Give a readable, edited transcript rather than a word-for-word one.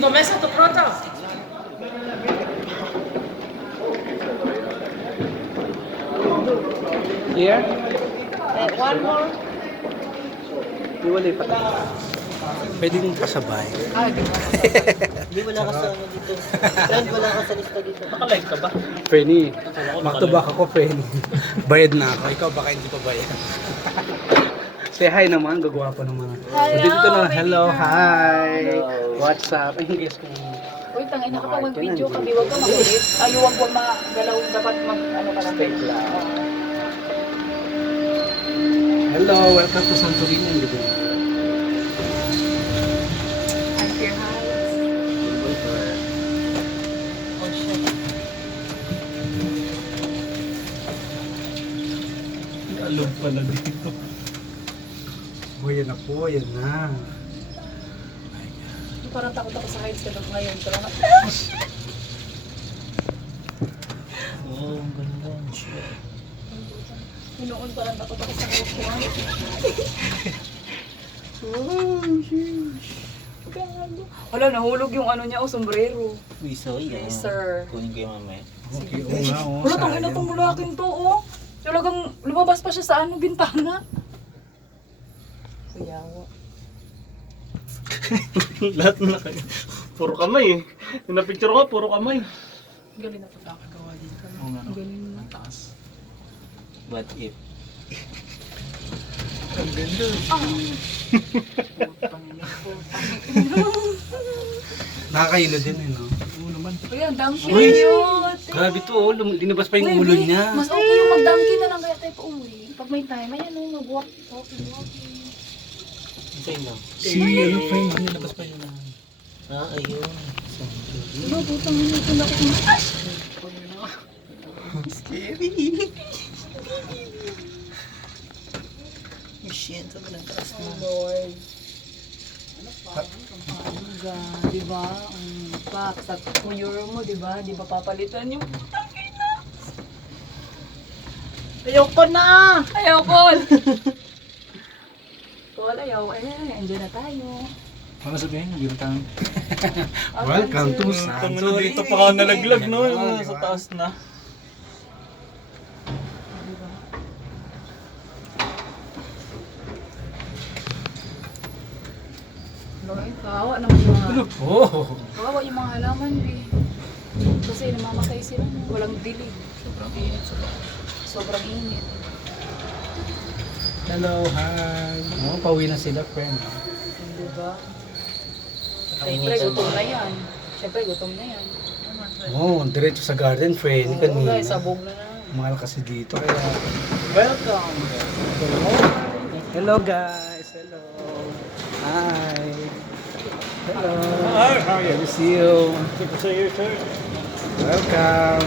No mesa, tô pronta. Here? One more. Iwalay pa. Pwedeng pasabay. Di ba? Di wala ka sa ano dito. Friend, wala ka sa lista dito. Naka-live ka ba? Penny. Back-to-back ako, Penny. Bayad na ako. Ikaw baka hindi pa bayad. Say hi naman. Gagawa pa naman. Hello, Dito na. baby Hello, girl. hi. What's up? Ay, guess ko. Uy, tangina ka pa mag-video kami. Huwag ka makulit. Huwag mo magalaw. Dapat ano ka lang. Straight lang. Hello, welcome to Santorini. Ang gabi. I'm here, hi. Oh, shit. Alog pala dito. Oh, yan na po. Yan na. Parang takot ako sa heights ka ngayon. Pero Oh, ang ganda. noon parang takot ako sa heights ka. Wala, nahulog yung ano niya, sombrero. Wiso, yan. Yes, sir. Kunin ko yung mamaya. Okay, oo nga. Oo, Wala, tangina sayang. itong mulaking to, oh. Talagang lumabas pa siya sa ano, bintana. Kuyawa. Lahat na kayo. Puro kamay eh. Yung na-picture ko, puro kamay. Galing na pagkakagawa dito. Oo nga, no? Ang galing na. Ang taas. What if? Ang ganda. Nakakahilo din eh, no? Oo naman. Uy, ang dami Uy! cute. Grabe to, oh. Linabas pa yung ulo Baby, niya. Mas okay yung mag-donkey na lang kaya tayo pauwi. Pag may time, ayan o, mag-walk, walking. Sa'yo lang. Si, ano pa yun? Linabas pa yun. Ah, ayun. Diba, butang mo ito laki mo. Scary. Shit, sabi ng taas na. Lord. Diba? Pak, sa euro mo, diba? Di ba papalitan yung tangin na? Ayoko na! Ayaw, Paul! Paul, ayaw. Andiyan na tayo. Ano sabihin? Bintang. Welcome to Tangina Santorini. dito pa ka nalaglag, no? Diba? Sa taas na. Lord, kawawa naman yung mga... Oh! Kawawa yung mga halaman, eh. Kasi namamatay sila. Walang dilig. Sobrang init sa baka. Sobrang init. Hello, hi. Oh, pauwi na sila, friend. Diba? Siyempre, gutom na yan. Siyempre, gutom na yan. Oh, diretso sa garden, friend. Oo, Kanina. guys, sabog na na. Mahal kasi dito, kaya... Welcome! Hello, guys! Hello! Hi! Hello! Hi, how are you? Good to see you! Good to see you too. Welcome!